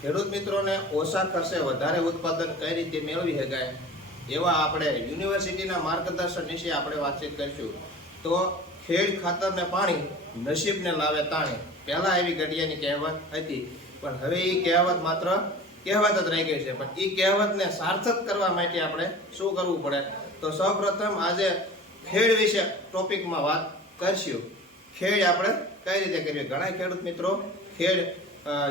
ખેડૂત મિત્રોને ઓછા ખર્ચે વધારે ઉત્પાદન કઈ રીતે મેળવી શકાય એવા આપણે યુનિવર્સિટીના માર્ગદર્શન વિશે આપણે વાતચીત કરીશું. તો ખેડ ખાતરને પાણી નસીબને લાવે તાણી, પહેલા એવી ઘડિયાની કહેવત હતી, પણ હવે એ કહેવત માત્ર કહેવત જ રહી ગઈ છે. પણ એ કહેવતને સાર્થક કરવા માટે આપણે શું કરવું પડે? તો સૌપ્રથમ આજે ખેડ વિશે ટોપિકમાં વાત કરશું. ખેડ આપણે કઈ રીતે કરવી? ઘણા ખેડૂત મિત્રો ખેડ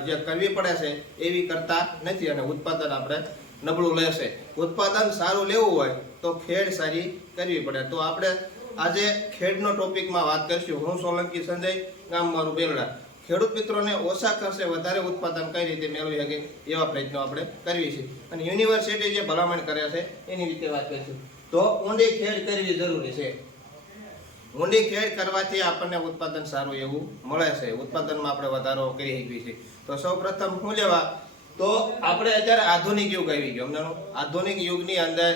જે કરવી પડે છે એવી કરતા નથી અને ઉત્પાદન આપણે નબળું લેશે. ઉત્પાદન સારું લેવું હોય તો ખેડ સારી કરવી પડે. તો આપણે આજે ખેડનો ટોપિકમાં વાત કરીશું. હું સોલંકી સંજય, ગામ મારું બેલડા. ખેડૂત મિત્રોને ઓછા ખર્ચે વધારે ઉત્પાદન કઈ રીતે મેળવી શકે એવા પ્રયત્નો આપણે કરવી છે અને યુનિવર્સિટી જે ભલામણ કરે છે એની રીતે વાત કરીશું. તો ઊંડી ખેડ કરવી જરૂરી છે. ઊંડી ખેડ કરવાથી આપણને ઉત્પાદન સારું એવું મળે છે. ઉત્પાદનમાં આપણે વધારો કરી શકીએ છીએ. તો સૌપ્રથમ શું લેવા? તો આપણે અત્યારે આધુનિક યુગ આવી ગયો. અમને આધુનિક યુગની અંદર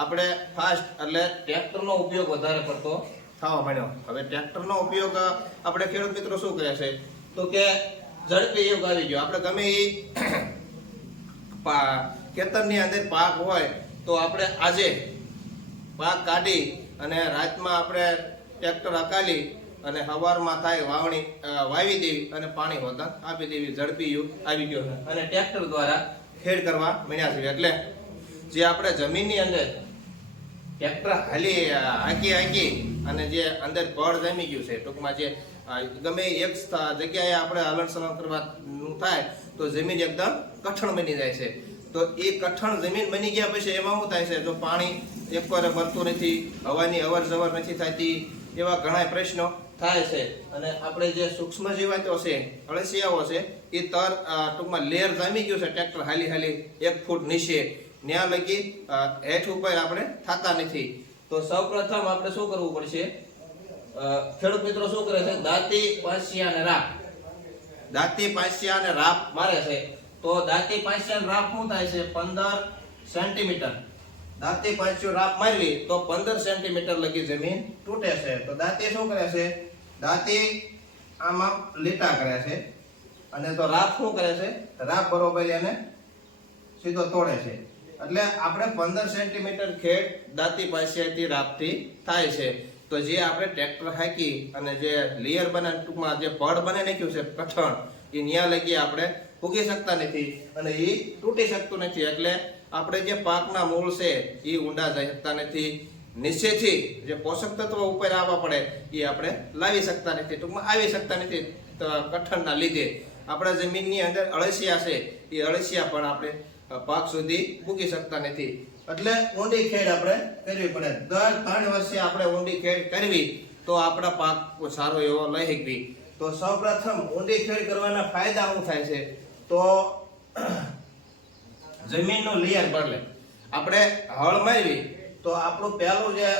આપણે ફાસ્ટ એટલે ટ્રેક્ટરનો ઉપયોગ વધારે પડતો થવા માંડ્યો. હવે ટ્રેક્ટરનો ઉપયોગ આપણે ખેડૂત મિત્રો શું કરે છે? તો કે ઝડપી યુગ આવી ગયો. આપણે ગમે એ ખેતરની અંદર પાક હોય તો આપણે આજે પાક કાઢી અને રાતમાં આપણે ટ્રેક્ટર હકાલી અને સવારમાં થાય વાવણી વાવી દેવી અને પાણી હોતા આપી દેવી. ઝડપી યુગ આવી ગયો છે અને ટ્રેક્ટર દ્વારા ખેડ કરવા મળ્યા છે. એટલે જે આપણે જમીનની અંદર ટ્રેક્ટર હાકી અને જે અંદર પડ જમી ગયું છે, ટૂંકમાં જે ગમે એક જગ્યાએ આપણે હલન ચલન કરવાનું થાય તો જમીન એકદમ કઠણ બની જાય છે. તો એ કઠણ જમીન બની ગયા પછી એમાં શું થાય છે? જો પાણી એકવાર મળતું નથી, હવાની અવર જવર નથી થતી, એવા ઘણા પ્રશ્નો થાય છે. અને આપણે જે સૂક્ષ્મ જીવાતો છે, અળસિયાઓ છે, એ ટૂંકમાં લેર જામી ગયું છે. ટ્રેક્ટર હાલી 1 ફૂટ નીચે ત્યાં લગી હેઠ ઉપર આપણે થતા નથી. તો સૌપ્રથમ આપણે શું કરવું પડશે? ખેડૂત મિત્રો શું કરે છે? દાંતી, પાંસિયા અને રાપ. દાંતી, પાંસિયા અને રાપ મારે છે. તો દાંતી, પાંસિયા અને રાપ શું થાય છે? 15 સેન્ટીમીટર. દાંતી પાંચિયો રાપ મારવી તો 15 સેન્ટીમીટર લગી જમીન તૂટે છે. તો દાંતી શું કરે છે? દાંતી આમાં લીટા કરે છે અને તો રાપ શું કરે છે? રાપ બરોબર એને સીધો તોડે છે. એટલે આપણે 15 સેન્ટીમીટર ખેડ દાંતી પાંસિયાથી રાપથી થાય છે. તો જે આપણે ટ્રેક્ટર હાકી અને જે લેયર બને, ટૂંકમાં જે પડ બને નાખ્યું છે કઠણ, એ ન્યા લગી આપણે પૂગી શકતા નથી અને એ તૂટી શકતું નથી. એટલે આપણે જે પાકના મૂળ છે એ ઊંડા જઈ શકતા નથી. નીચેથી જે પોષક તત્વો ઉપર આવવા પડે એ આપણે લાવી શકતા નથી, ટૂંકમાં આવી શકતા નથી. કઠણના લીધે આપણા જમીનની અંદર અળસિયા છે, એ અળસિયા પણ આપણે પાક સુધી પૂગી શકતા નથી. એટલે ઊંડી ખેડ આપણે કરવી પડે. દર 3 વર્ષે આપણે ઊંડી ખેડ કરવી તો આપણા પાક સારો એવો લઈ શકવી. તો સૌપ્રથમ ઊંડી ખેડ કરવાના ફાયદા શું થાય છે? તો જમીનનું લેયર બદલે. આપણે હળ મારવી તો આપણું પહેલું જે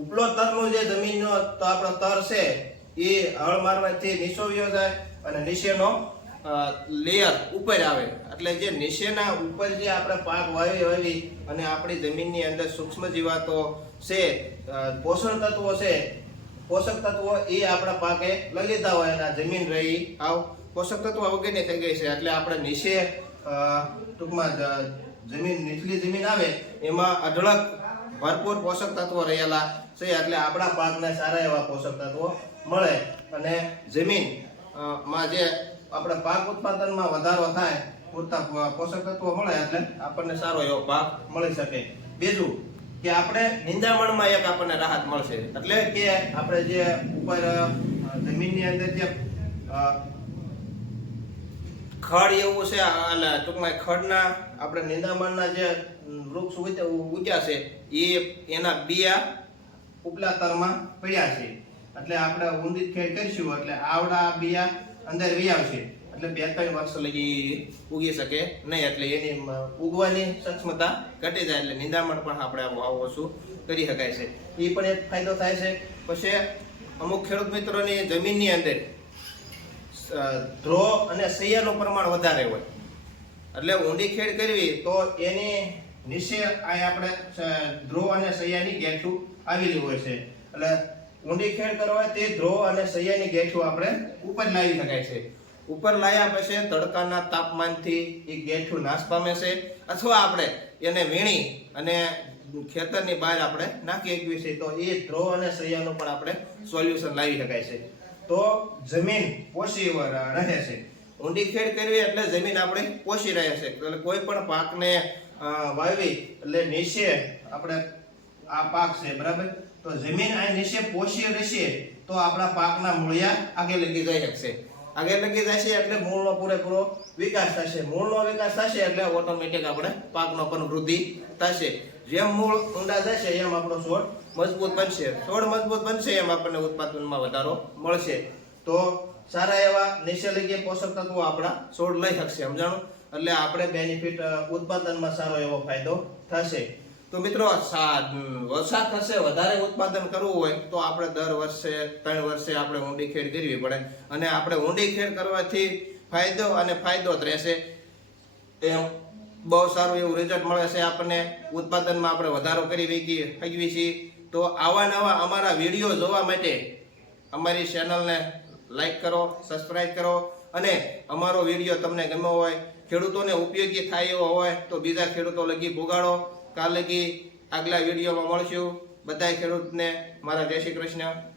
ઉપલો તરનું જે જમીનનો તો આપણો તર છે એ હળ મારવાથી નીચો વયો જાય અને નીચેનો લેયર ઉપર આવે. એટલે જે નીચેના ઉપર જે આપણે પાક વાવી અને આપણી જમીનની અંદર સૂક્ષ્મ જીવાતો છે, પોષણ તત્વો છે, પોષક તત્વો એ આપણા પાકે લઈ લીધા હોય અને જમીન રહી આવ પોષક તત્વો વગેરે થઈ ગઈ છે. એટલે આપણે નીચે ટૂંકમાં જમીન નીચલી જમીન આવે એમાં અઢળક ભરપૂર પોષક તત્વો રહેલા છે. એટલે આપણા પાકને સારા એવા પોષક તત્વો મળે અને જમીન માં જે આપણે પાક ઉત્પાદનમાં વધારો થાય, પૂરતા પોષક તત્વો મળે એટલે આપણને સારો એવો પાક મળી શકે. બીજું કે આપણે નિંદામણમાં એક આપણને રાહત મળશે. એટલે કે આપણે જે ઉપર જમીનની અંદર જે ખડ એવું છે, એટલે ટૂંકમાં ખડના આપણે નિંદામણના જે વૃક્ષ ઉગ્યા છે એના બિયા ઉપલા તરમાં પડ્યા છે. એટલે આપણે ઊંડી ખેડ કરીશું એટલે આવડા બિયા અંદર વી આવશે. એટલે 2-3 વર્ષ લગી ઉગી શકે નહીં. એટલે એની ઉગવાની સક્ષમતા ઘટી જાય. એટલે નિંદામણ પણ આપણે આવું ઓછું કરી શકાય છે. એ પણ એક ફાયદો થાય છે. પછી અમુક ખેડૂત મિત્રોની જમીનની અંદર ધ્રો અને સૈયાનું પ્રમાણ વધારે હોય. એટલે ઊંડી ખેડ કરવી તો એની નીચે આપણે ધ્રો અને સૈયાની ગેઠું આવેલી હોય છે. એટલે ઊંડી ખેડ કરવાથી ધ્રો અને સૈયાની ગેઠું આપણે ઉપર લાવી શકાય છે. ઉપર લાયા પછી તડકાના તાપમાનથી એ ગેઠું નાશ પામે છે, અથવા આપણે એને વીણી અને ખેતરની બહાર આપણે નાખી શકીએ છીએ તો એ ધ્રોવ અને સળિયાનું પણ આપણે સોલ્યુશન લાવી શકાય છે. તો જમીન પોષી રહે છે. ઊંડી ખેડ કરવી એટલે જમીન આપણે પોષી રહે છે. એટલે કોઈ પણ પાકને વાવી એટલે નીચે આપણે આ પાક છે બરાબર, તો જમીન આ નીચે પોષી રહેશે તો આપણા પાકના મૂળિયા આગળ લગી જઈ શકશે. આગળ લગી જશે એટલે મૂળનો પૂરેપૂરો વિકાસ થશે. મૂળનો વિકાસ થશે એટલે ઓટોમેટિક આપણે પાકનો પણ વૃદ્ધિ થશે. જેમ મૂળ ઊંડા જશે એમ આપણો છોડ મજબૂત બનશે. છોડ મજબૂત બનશે એમ આપણને ઉત્પાદનમાં વધારો મળશે. તો સારા એવા નીચે લગી પોષક તત્વો આપણા છોડ લઈ શકશે. સમજાણું? એટલે આપણે બેનિફિટ ઉત્પાદનમાં સારો એવો ફાયદો થશે. તો મિત્રો વરસાદ થશે, વધારે ઉત્પાદન કરવું હોય તો આપણે દર વર્ષે 3 વર્ષે આપણે ઊંડી ખેડ કરવી પડે. અને આપણે ઊંડી ખેડ કરવાથી ફાયદો જ રહેશે. એમ બહુ સારું એવું રિઝલ્ટ મળે છે આપણને. ઉત્પાદનમાં આપણે વધારો કરી શકીએ છીએ. તો આવા નવા અમારા વિડીયો જોવા માટે અમારી ચેનલને લાઈક કરો, સબસ્ક્રાઇબ કરો, અને અમારો વિડીયો તમને ગમ્યો હોય, ખેડૂતોને ઉપયોગી થાય એવો હોય તો બીજા ખેડૂતો લગી પુગાડો. કાલ લગી આગલા વિડીયોમાં મળશું. બધા ખેડૂતને મારા જય શ્રી કૃષ્ણ.